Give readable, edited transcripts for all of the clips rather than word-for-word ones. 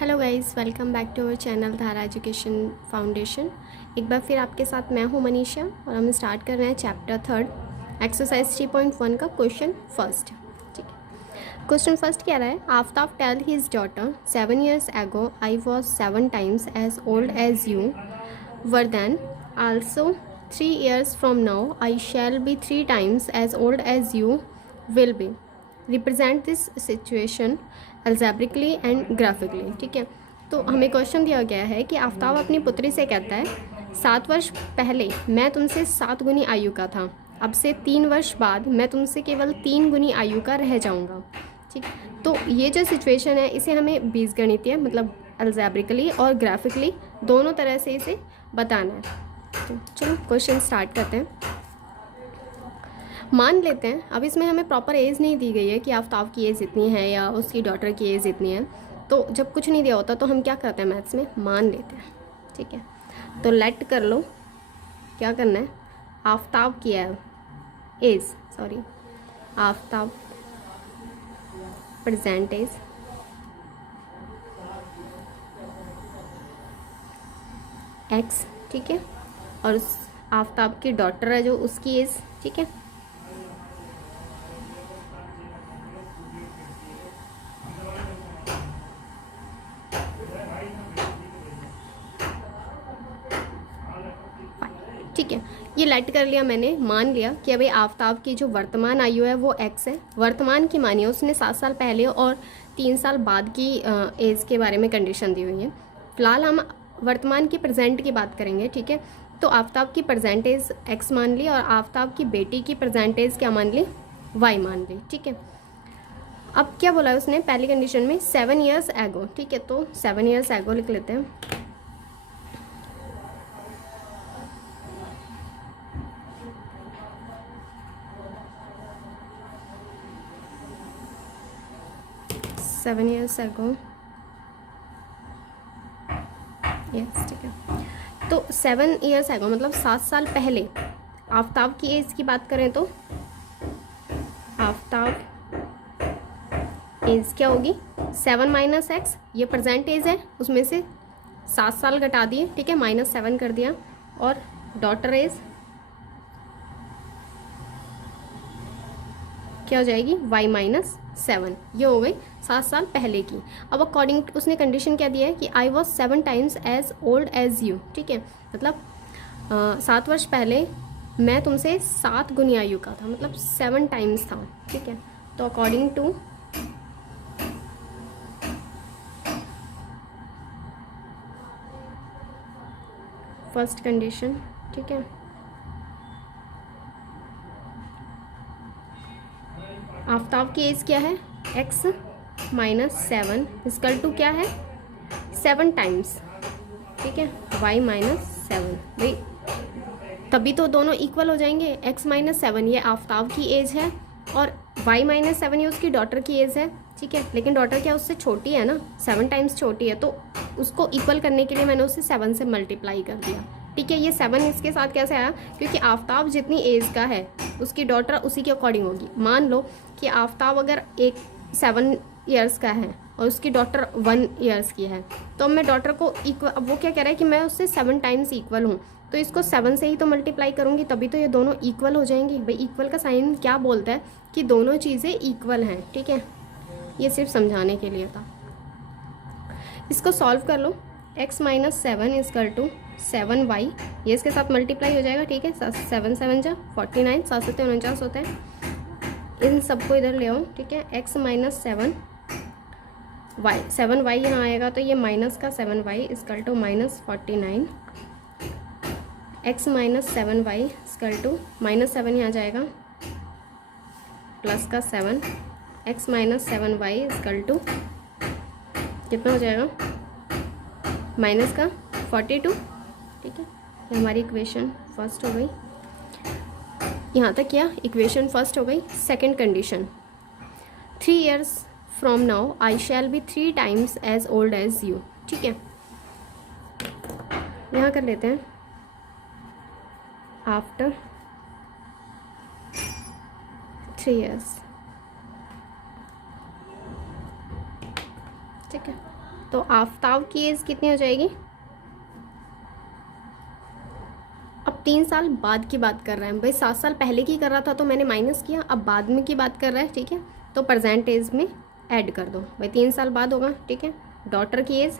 Hello guys, welcome back to our channel Dhara education foundation. एक बार फिर आपके साथ मैं हूं मनीषा और हम स्टार्ट कर रहे हैं चैप्टर 3 एक्सरसाइज 3.1 का क्वेश्चन फर्स्ट। ठीक है, क्वेश्चन फर्स्ट कह रहा है Aftab tell his daughter 7 years ago I was 7 times as old as you were then also 3 years from now I shall be 3 times as old as you will be represent this situation algebraically and graphically. ठीक है, तो हमें question दिया गया है कि आफ्ताब अपनी पुत्री से कहता है 7 वर्ष पहले मैं तुमसे 7 गुनी आयु का था, अब से 3 वर्ष बाद मैं तुमसे केवल 3 गुनी आयु का रह जाऊंगा। ठीक, तो ये जो सिचुएशन है इसे हमें बीजगणितीय मतलब अल्जेब्रिकली और ग्राफिकली दोनों तरह से इसे बताना है। तो चलो क्वेश्चन स्टार्ट करते हैं। मान लेते हैं, अब इसमें हमें प्रॉपर एज नहीं दी गई है कि आफ्ताब की एज इतनी है या उसकी डॉटर की एज इतनी है, तो जब कुछ नहीं दिया होता तो हम क्या करते हैं मैथ्स में मान लेते हैं। ठीक है, तो लेट कर लो, क्या करना है, आफ्ताब की है age, sorry Aftab present age X. ठीक है, और उस आफ्ताब की डॉटर है जो उसकी एज। ठीक है, ठीक है, ये लेट कर लिया मैंने, मान लिया कि अभी आफ्ताब की जो वर्तमान आयु है वो एक्स है। वर्तमान की मानिए उसने 7 साल पहले और 3 साल बाद की एज के बारे में कंडीशन दी हुई है। फिलहाल हम वर्तमान की प्रेजेंट की बात करेंगे। ठीक है, तो आफ्ताब की प्रेजेंट एज एक्स मान ली और आफ्ताब की बेटी की प्रेजेंट एज क्या मान ली, वाई मान ली। ठीक है, अब क्या बोला है उसने पहली कंडीशन में 7 years एगो। ठीक है, तो 7 years एगो लिख लेते हैं। Seven years ago, yes. ठीक है, तो 7 years एगो मतलब 7 साल पहले आफ्ताब की एज की बात करें तो आफ्ताब एज क्या होगी, 7 माइनस एक्स, ये प्रेजेंट एज है उसमें से 7 साल घटा दिए। ठीक है, -7 कर दिया, और डॉटर एज क्या हो जाएगी, y-7, ये हो गई 7 साल पहले की। अब अकॉर्डिंग उसने कंडीशन क्या दिया है कि I was 7 times as old as you. ठीक है, मतलब 7 वर्ष पहले मैं तुमसे 7 गुनी आयु का था, मतलब 7 times था। ठीक है, तो अकॉर्डिंग टू फर्स्ट कंडीशन, ठीक है, आफ्ताब की एज क्या है, x -7 इक्वल टू क्या है, 7 times। ठीक है, y-7, भाई तभी तो दोनों इक्वल हो जाएंगे। x -7 ये आफ्ताब की एज है और y-7 ये उसकी डॉटर की एज है। ठीक है, लेकिन डॉटर क्या उससे छोटी है ना, 7 times छोटी है, तो उसको इक्वल करने के लिए मैंने उसे 7 से मल्टीप्लाई कर दिया। ठीक है, ये 7 इसके साथ कैसे आया, क्योंकि आफ्ताब जितनी एज का है उसकी डॉटर उसी के अकॉर्डिंग होगी। मान लो कि आफ्ताब अगर 7 years का है और उसकी डॉटर 1 years की है, तो मैं डॉटर को इक्वल, अब वो क्या कह रहा है कि मैं उससे 7 times इक्वल हूँ, तो इसको 7 से ही तो मल्टीप्लाई करूँगी, तभी तो ये दोनों इक्वल हो जाएंगी। भाई इक्वल का साइन क्या बोलता है कि दोनों चीज़ें इक्वल हैं। ठीक है, ये सिर्फ समझाने के लिए था। इसको सॉल्व कर लो, x -7 इक्वल टू 7y, ये इसके साथ मल्टीप्लाई हो जाएगा। ठीक है, 7 7 जा 49, 7 7 49 होता है, इन सबको इधर ले आओ। ठीक है, x -7 y, 7y यहाँ आएगा तो ये माइनस का 7y equal to -49, x -7y equal to -7 यहाँ जाएगा प्लस का 7, x -7y इक्वल टू कितना हो जाएगा, माइनस का 42। ठीक है, ये हमारी इक्वेशन फर्स्ट हो गई। यहाँ तक क्या, इक्वेशन फर्स्ट हो गई। Second condition, 3 years from now I shall be 3 times as old as you. ठीक है, यहाँ कर लेते हैं आफ्टर 3 years। ठीक है, तो आफ्ताब की एज कितनी हो जाएगी? अब 3 साल बाद की बात कर रहे हैं भाई, 7 साल पहले की कर रहा था तो मैंने माइनस किया, अब बाद में की बात कर रहा है, ठीक है। तो प्रेजेंट एज में ऐड कर दो भाई, 3 साल बाद होगा, ठीक है। डॉटर की एज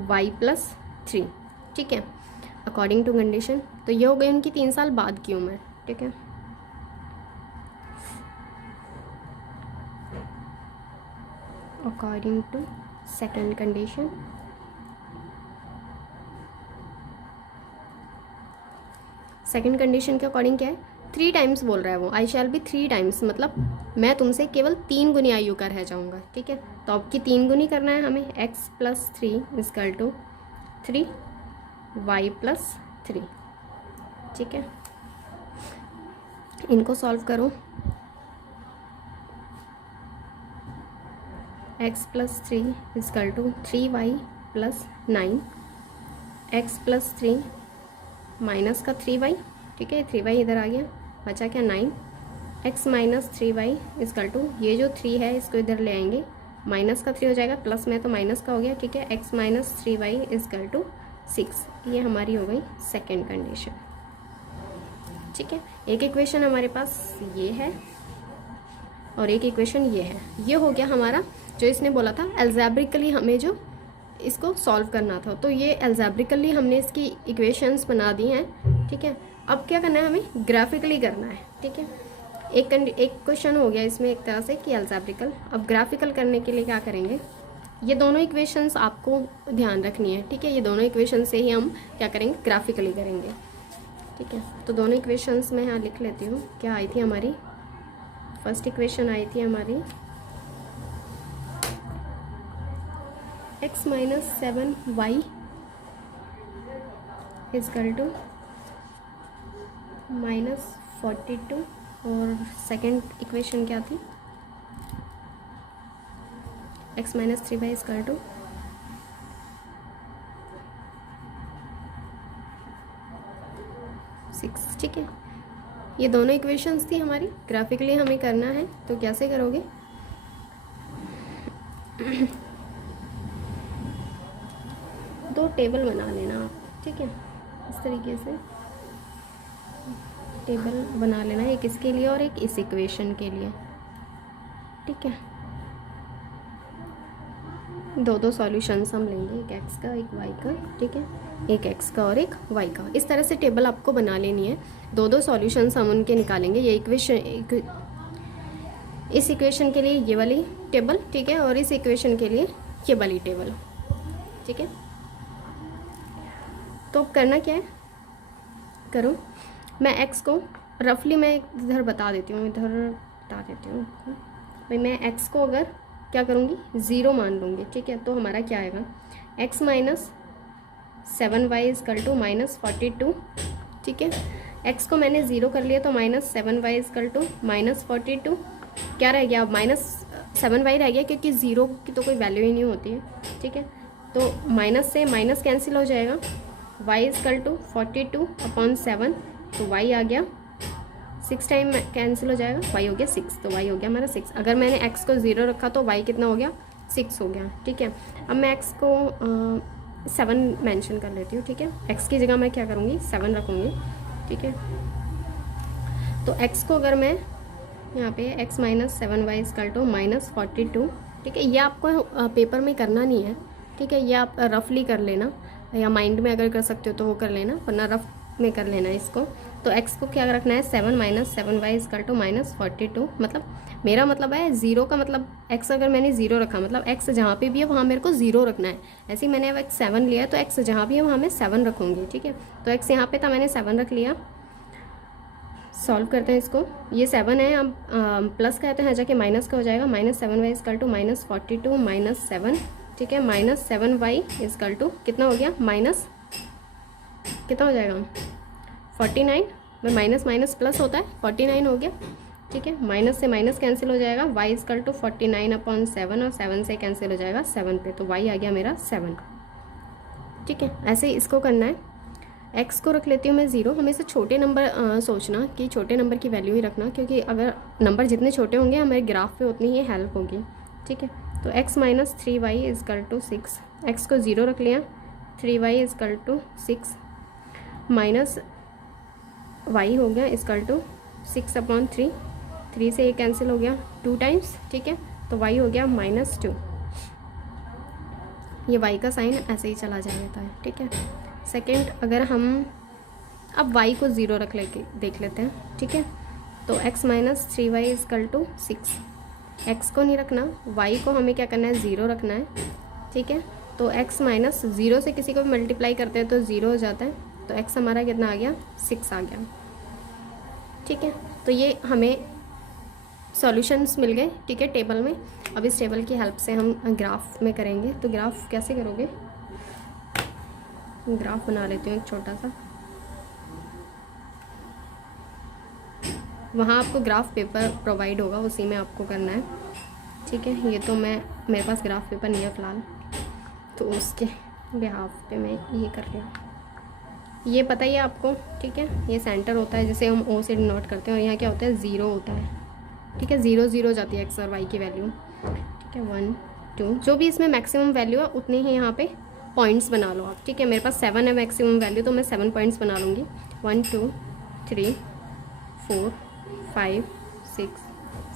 y+3, ठीक है, अकॉर्डिंग टू कंडीशन। तो ये हो गई उनकी 3 साल बाद की उम्र, ठीक है। According to second condition, second condition के अकॉर्डिंग क्या है? 3 टाइम्स बोल रहा है वो, आई शैल बी 3 टाइम्स, मतलब मैं तुमसे केवल 3 गुनी आयु का रह जाऊंगा, ठीक है। तो अब की 3 गुनी करना है हमें, x+3 = 3 y+3, ठीक है। इनको सॉल्व करो, x+3 = 3y+9, x+3 माइनस का 3y, ठीक है, 3y इधर आ गया, बचा क्या 9, x - 3y = ये जो 3 है इसको इधर ले आएंगे, माइनस का 3 हो जाएगा, प्लस में तो माइनस का हो गया, ठीक है। x - 3y = 6, ये हमारी हो गई सेकेंड कंडीशन, ठीक है। एक इक्वेशन हमारे पास ये है और एक इक्वेशन ये है, ये हो गया हमारा जो इसने बोला था एल्जेब्रिकली हमें जो इसको सॉल्व करना था, तो ये एल्जेब्रिकली हमने इसकी इक्वेशंस बना दी हैं, ठीक है। अब क्या करना है, हमें ग्राफिकली करना है, ठीक है। एक क्वेश्चन हो गया इसमें एक तरह से कि एल्जेब्रिकल। अब ग्राफिकल करने के लिए क्या करेंगे, ये दोनों इक्वेशंस आपको ध्यान रखनी है, ठीक है। ये दोनों इक्वेशन से ही हम क्या करेंगे, ग्राफिकली करेंगे, ठीक है। तो दोनों इक्वेशंस मैं यहाँ लिख लेती हूँ। क्या आई थी हमारी? फर्स्ट इक्वेशन आई थी हमारी x - 7y = -42, और सेकेंड इक्वेशन क्या थी, x - 3y = 6, ठीक है। ये दोनों इक्वेशंस थी हमारी, ग्राफिकली हमें करना है, तो कैसे करोगे, दो टेबल बना लेना आप, ठीक है। इस तरीके से टेबल बना लेना है, एक इसके लिए और एक इस इक्वेशन के लिए, ठीक है। दो सॉल्यूशंस हम लेंगे, एक x का एक y का, ठीक है, एक x का और एक y का। इस तरह से टेबल आपको बना लेनी है, दो सॉल्यूशंस हम उनके निकालेंगे। ये इक्वेशन, इस इक्वेशन के लिए ये वाली टेबल, ठीक है, और इस इक्वेशन के लिए ये वाली टेबल, ठीक है। तो करना क्या है, करो, मैं x को रफली मैं इधर बता देती हूँ, इधर बता देती हूँ भाई। मैं x को अगर क्या करूँगी, 0 मान लूँगी, ठीक है। तो हमारा क्या आएगा, x - 7y = -42, ठीक है। x को मैंने 0 कर लिया, तो -7y = -42, क्या रह गया, अब -7y रह गया, क्योंकि 0 की तो कोई वैल्यू ही नहीं होती है, ठीक है। तो माइनस से माइनस कैंसिल हो जाएगा, y = 42/7, तो y आ गया 6 टाइम कैंसिल हो जाएगा, y हो गया 6, तो y हो गया हमारा 6। अगर मैंने x को 0 रखा तो y कितना हो गया, 6 हो गया, ठीक है। अब मैं x को 7 मेंशन कर लेती हूँ, ठीक है। x की जगह मैं क्या करूँगी, 7 रखूँगी, ठीक है। तो x को अगर मैं यहाँ पे x - 7y = -42, ठीक है। ये आपको पेपर में करना नहीं है, ठीक है, ये आप रफली कर लेना, या माइंड में अगर कर सकते हो तो वो कर लेना, वरना रफ में कर लेना इसको। तो x को क्या रखना है, 7 - 7y = -42, मतलब मेरा मतलब है 0 का मतलब x अगर मैंने 0 रखा, मतलब x जहाँ पे भी है वहाँ मेरे को 0 रखना है। ऐसे ही मैंने अब x 7 लिया, तो x जहाँ भी है वहाँ मैं 7 रखूँगी, ठीक है। तो x यहाँ पे था, मैंने 7 रख लिया। सॉल्व करते हैं इसको, ये 7 है, अब प्लस का है तो यहाँ जाके माइनस का हो जाएगा, -7y = -42 - 7, ठीक है। -7y = कितना हो गया, माइनस कितना हो जाएगा, 49 में माइनस माइनस प्लस होता है, 49 हो गया, ठीक है। माइनस से माइनस कैंसिल हो जाएगा, y = 49/7, और 7 से कैंसिल हो जाएगा 7 पे, तो y आ गया मेरा 7, ठीक है। ऐसे ही इसको करना है, एक्स को रख लेती हूँ मैं 0। हमेशा छोटे नंबर सोचना कि छोटे नंबर की वैल्यू ही रखना, क्योंकि अगर नंबर जितने छोटे होंगे हमारे ग्राफ पे उतनी ही हेल्प होगी, ठीक है। तो x minus 3y equal to 6, X को 0 रख लिया, 3y equal to 6 minus y हो गया इजकल टू 6/3, 3 से ये कैंसिल हो गया 2 टाइम्स, ठीक है। तो y हो गया -2। ये y का साइन ऐसे ही चला जाता है, ठीक है। सेकंड, अगर हम अब y को 0 रख लेके देख लेते हैं, ठीक है। तो x minus 3y equal to 6, x को नहीं रखना, y को हमें क्या करना है 0 रखना है, ठीक है। तो x माइनस 0 से किसी को भी मल्टीप्लाई करते हैं तो 0 हो जाता है, तो x हमारा कितना आ गया 6 आ गया, ठीक है। तो ये हमें सॉल्यूशंस मिल गए, ठीक है, टेबल में। अब इस टेबल की हेल्प से हम ग्राफ में करेंगे। तो ग्राफ कैसे करोगे, ग्राफ बना लेती हूँ एक छोटा सा। वहाँ आपको ग्राफ पेपर प्रोवाइड होगा, उसी में आपको करना है, ठीक है। ये तो मेरे पास ग्राफ पेपर नहीं है फ़िलहाल, तो उसके बिहाफ पे मैं ये कर रही हूँ। ये पता ही है आपको, ठीक है। ये सेंटर होता है जिसे हम O से डिनोट करते हैं, और यहाँ क्या होता है 0 होता है, ठीक है। 0 0 जाती है x और y की वैल्यू, ठीक है। 1 2 जो भी इसमें मैक्सिमम वैल्यू है उतने ही यहाँ पे पॉइंट्स बना लो आप, ठीक है। मेरे पास 7 है मैक्सिमम वैल्यू, तो मैं 7 पॉइंट्स बना लूँगी। 1 2 3 4 5 6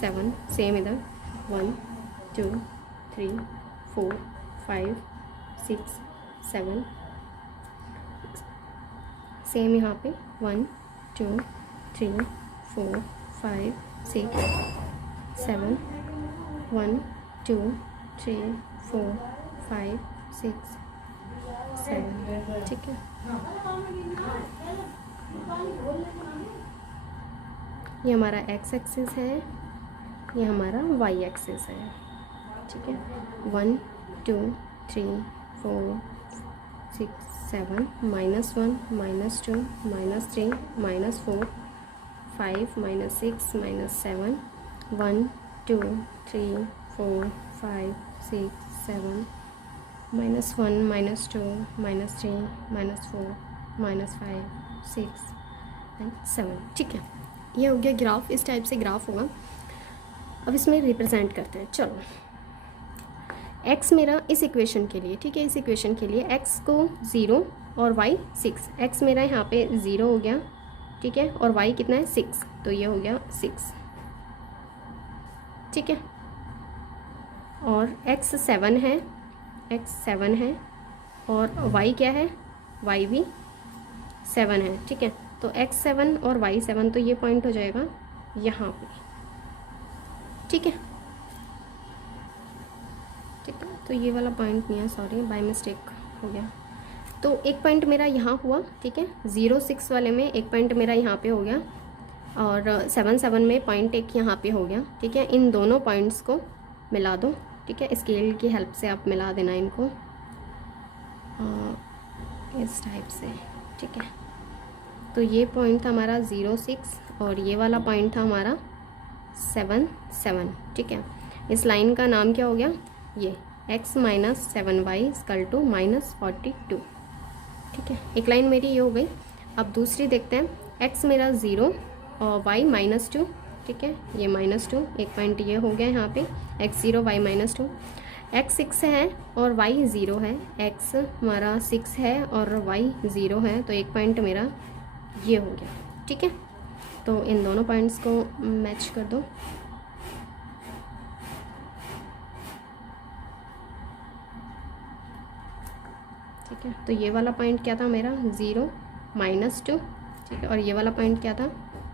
7, सेम इधर 1 2 3 4 5 6 7, सेम यहाँ पे 1 2 3 4 5 6 7 1 2 3 4 5 6 7, ठीक है। ये हमारा x एक्सिस है, ये हमारा y एक्सिस है, ठीक है। 1 2 3 4 6 7 -1 -2 -3 -4 5 -6 -7 1 2 3 4 5 6 7 -1 -2 -3 -4 -5 6 एंड 7, ठीक है। ये हो गया ग्राफ, इस टाइप से ग्राफ होगा। अब इसमें रिप्रेजेंट करते हैं। चलो, x मेरा इस इक्वेशन के लिए, ठीक है, इस इक्वेशन के लिए x को 0 और y 6, x मेरा यहाँ पे 0 हो गया, ठीक है, और y कितना है 6, तो ये हो गया 6, ठीक है। और x 7 है, x 7 है, और y क्या है, y भी 7 है, ठीक है। तो x 7 और y 7, तो ये पॉइंट हो जाएगा यहाँ पे, ठीक है, ठीक है। तो ये वाला पॉइंट नहीं है, सॉरी बाय मिस्टेक हो गया। तो एक पॉइंट मेरा यहाँ हुआ, ठीक है, 0 6 वाले में एक पॉइंट मेरा यहाँ पे हो गया, और 7 7 में पॉइंट एक यहाँ पे हो गया, ठीक है। इन दोनों पॉइंट्स को मिला दो, ठीक है, स्केल की हेल्प से आप मिला देना इनको इस टाइप से, ठीक है। तो ये पॉइंट था हमारा 0 6, और ये वाला पॉइंट था हमारा 7 7, ठीक है। इस लाइन का नाम क्या हो गया, ये x minus 7y equal to -42, ठीक है। एक लाइन मेरी ये हो गई। अब दूसरी देखते हैं, x मेरा 0 और y -2, ठीक है, ये -2, एक पॉइंट ये हो गया यहाँ पे, x 0 y -2, x 6 है और y 0 है, x हमारा 6 है और y 0 है, तो एक पॉइंट मेरा ये हो गया, ठीक है। तो इन दोनों पॉइंट्स को मैच कर दो, ठीक है। तो ये वाला पॉइंट क्या था मेरा 0 -2, ठीक है, और ये वाला पॉइंट क्या था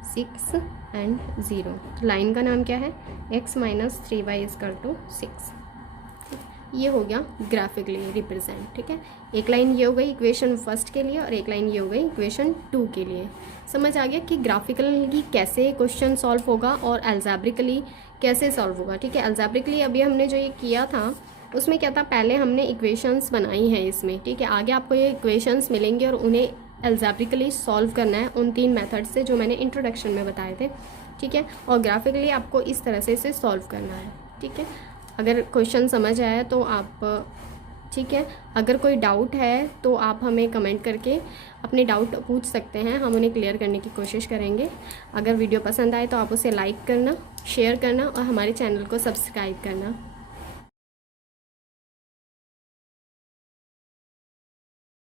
6 एंड 0। लाइन का नाम क्या है, x minus 3y equal to 6। ये हो गया ग्राफिकली रिप्रेजेंट, ठीक है। एक लाइन ये हो गई इक्वेशन फर्स्ट के लिए, और एक लाइन ये हो गई इक्वेशन 2 के लिए। समझ आ गया कि ग्राफिकली कैसे क्वेश्चन सॉल्व होगा और एल्जेब्रिकली कैसे सॉल्व होगा, ठीक है। एल्जेब्रिकली अभी हमने जो ये किया था उसमें क्या था, पहले हमने इक्वेशंस बनाई हैं इसमें, ठीक है। आगे आपको ये इक्वेशंस मिलेंगे और उन्हें एल्जेब्रिकली सॉल्व करना है उन 3 मेथड से जो मैंने इंट्रोडक्शन में बताए थे, ठीक है। और ग्राफिकली आपको इस तरह से इसे सॉल्व करना है, ठीक है। अगर क्वेश्चन समझ आया तो आप ठीक है। अगर कोई डाउट है तो आप हमें कमेंट करके अपने डाउट पूछ सकते हैं, हम उन्हें क्लियर करने की कोशिश करेंगे। अगर वीडियो पसंद आए तो आप उसे लाइक करना, शेयर करना और हमारे चैनल को सब्सक्राइब करना।